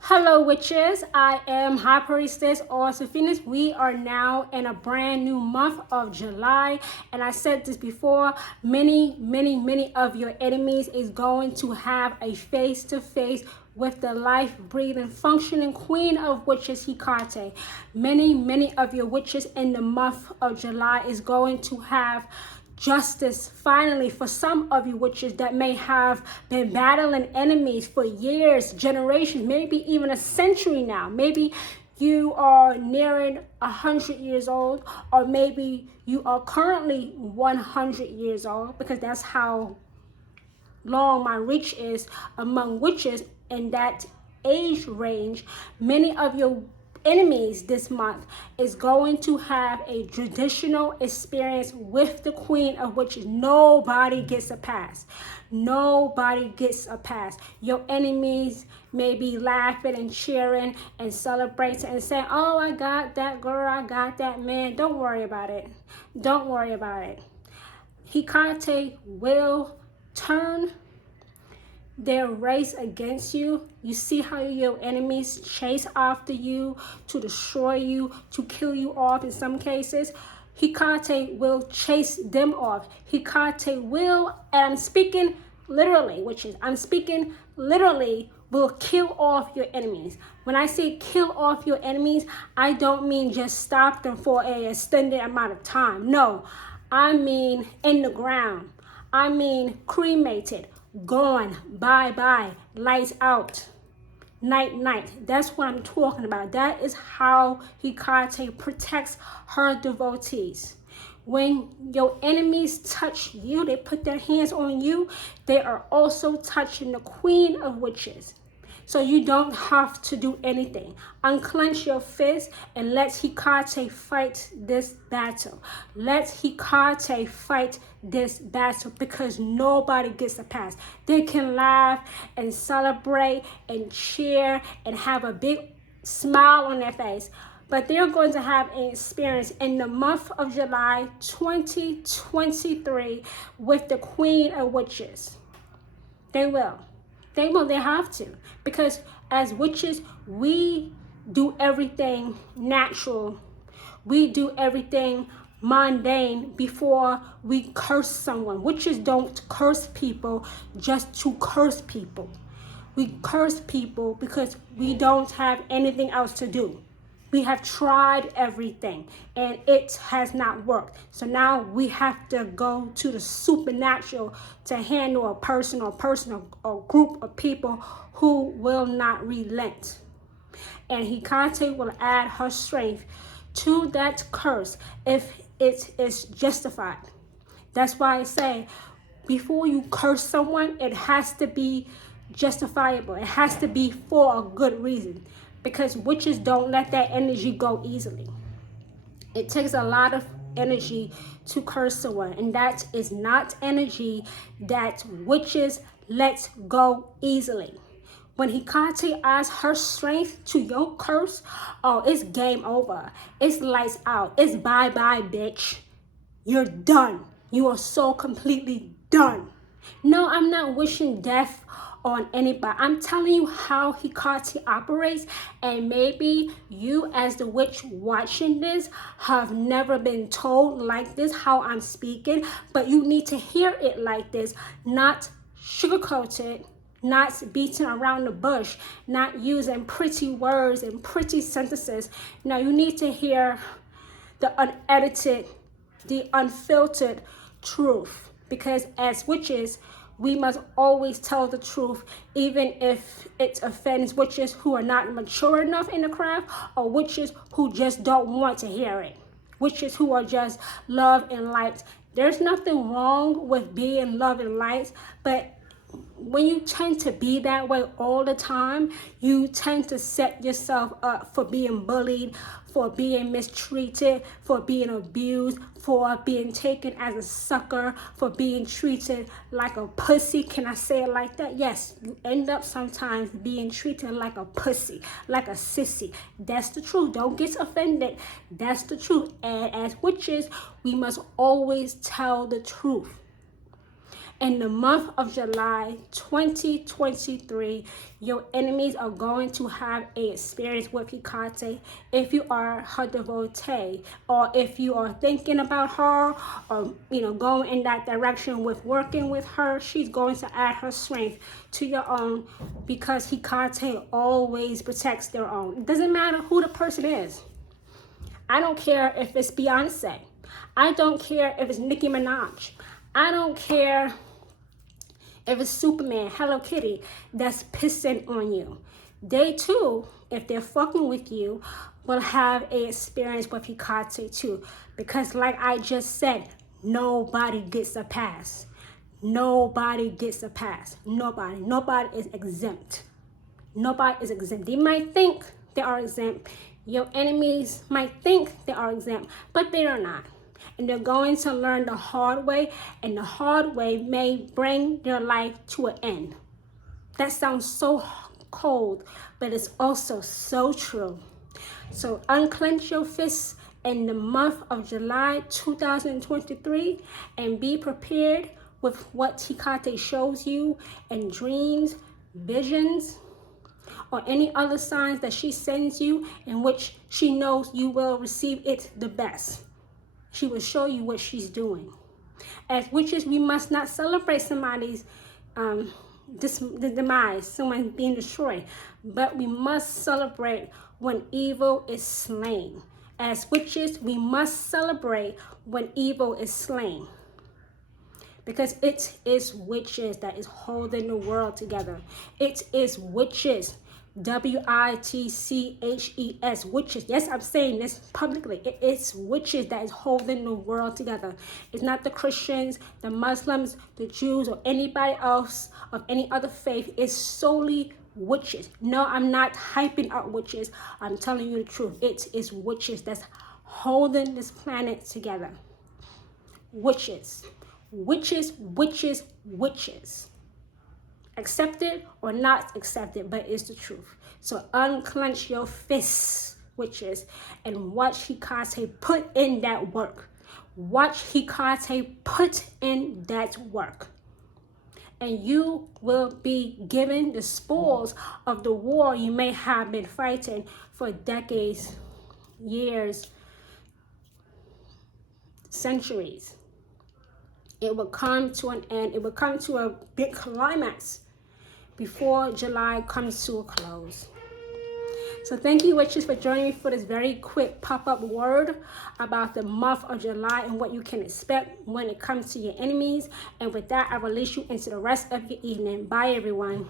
Hello witches, I am High Priestess or Sophinus. We are now in a brand new month of July, and I said this before, many of your enemies is going to have a face-to-face with the life-breathing, functioning queen of witches, Hecate. Many of your witches in the month of July is going to have justice finally for some of you witches that may have been battling enemies for years, generations, maybe even a century now. Maybe you are nearing 100 years old, or maybe you are currently 100 years old, because that's how long my reach is among witches in that age range. Many of your enemies this month is going to have a judicial experience with the queen of witches. Nobody gets a pass. Nobody gets a pass. Your enemies may be laughing and cheering and celebrating and saying, oh, I got that girl, I got that man. Don't worry about it. Don't worry about it. Hecate will turn their race against you. You see how your enemies chase after you to destroy you, to kill you off in some cases. Hecate will chase them off. Hecate will, and I'm speaking literally, will kill off your enemies. When I say kill off your enemies, I don't mean just stop them for an extended amount of time. No, I mean in the ground. I mean cremated, gone, bye-bye, lights out, night. That's what I'm talking about. That is how Hecate protects her devotees. When your enemies touch you, they put their hands on you, they are also touching the queen of witches. So you don't have to do anything. Unclench your fist and let Hecate fight this battle. Let Hecate fight this battle, because nobody gets a pass. They can laugh and celebrate and cheer and have a big smile on their face, but they're going to have an experience in the month of July 2023 with the queen of witches. They will. They have to, because as witches, we do everything natural. We do everything mundane before we curse someone. Witches don't curse people just to curse people. We curse people because we don't have anything else to do. We have tried everything and it has not worked. So now we have to go to the supernatural to handle a person or group of people who will not relent. And Hecate will add her strength to that curse if it is justified. That's why I say, before you curse someone, it has to be justifiable. It has to be for a good reason, because witches don't let that energy go easily. It takes a lot of energy to curse someone, and that is not energy that witches let go easily. When Hecate adds her strength to your curse, oh, it's game over. It's lights out. It's bye-bye, bitch. You're done. You are so completely done. No, I'm not wishing death on anybody. I'm telling you how Hecate operates, and maybe you as the witch watching this have never been told like this how I'm speaking, but you need to hear it like this, not sugarcoated, not beating around the bush, not using pretty words and pretty sentences. Now you need to hear the unedited, the unfiltered truth, because as witches, we must always tell the truth, even if it offends witches who are not mature enough in the craft, or witches who just don't want to hear it. Witches who are just love and light. There's nothing wrong with being love and light, but when you tend to be that way all the time, you tend to set yourself up for being bullied, for being mistreated, for being abused, for being taken as a sucker, for being treated like a pussy. Can I say it like that? Yes, you end up sometimes being treated like a pussy, like a sissy. That's the truth. Don't get offended. That's the truth. And as witches, we must always tell the truth. In the month of July 2023, your enemies are going to have a experience with Hecate. If you are her devotee, or if you are thinking about her, or going in that direction with working with her, she's going to add her strength to your own, because Hecate always protects their own. It doesn't matter who the person is. I don't care if it's Beyonce. I don't care if it's Nicki Minaj. I don't care if it's Superman, Hello Kitty, that's pissing on you. They too, if they're fucking with you, will have a experience with Hecate too. Because like I just said, nobody gets a pass. Nobody gets a pass. Nobody is exempt. Nobody is exempt. They might think they are exempt. Your enemies might think they are exempt, but they are not. And they're going to learn the hard way, and the hard way may bring their life to an end. That sounds so cold, but it's also so true. So unclench your fists in the month of July 2023 and be prepared with what Hecate shows you in dreams, visions, or any other signs that she sends you, in which she knows you will receive it the best. She will show you what she's doing. As witches, we must not celebrate somebody's the demise, someone being destroyed, but we must celebrate when evil is slain. As witches, we must celebrate when evil is slain, because it is witches that is holding the world together. It is witches, WITCHES, witches. Yes, I'm saying this publicly. It is witches that is holding the world together. It's not the Christians, the Muslims, the Jews, or anybody else of any other faith. It's solely witches. No, I'm not hyping up witches. I'm telling you the truth. It is witches that's holding this planet together. Witches. Witches, witches, witches. Accepted or not accepted, but it's the truth. So unclench your fists, witches, and watch Hecate put in that work. Watch Hecate put in that work. And you will be given the spoils of the war you may have been fighting for decades, years, centuries. It will come to an end. It will come to a big climax before July comes to a close. So thank you, witches, for joining me for this very quick pop-up word about the month of July and what you can expect when it comes to your enemies. And with that, I release you into the rest of your evening. Bye, everyone.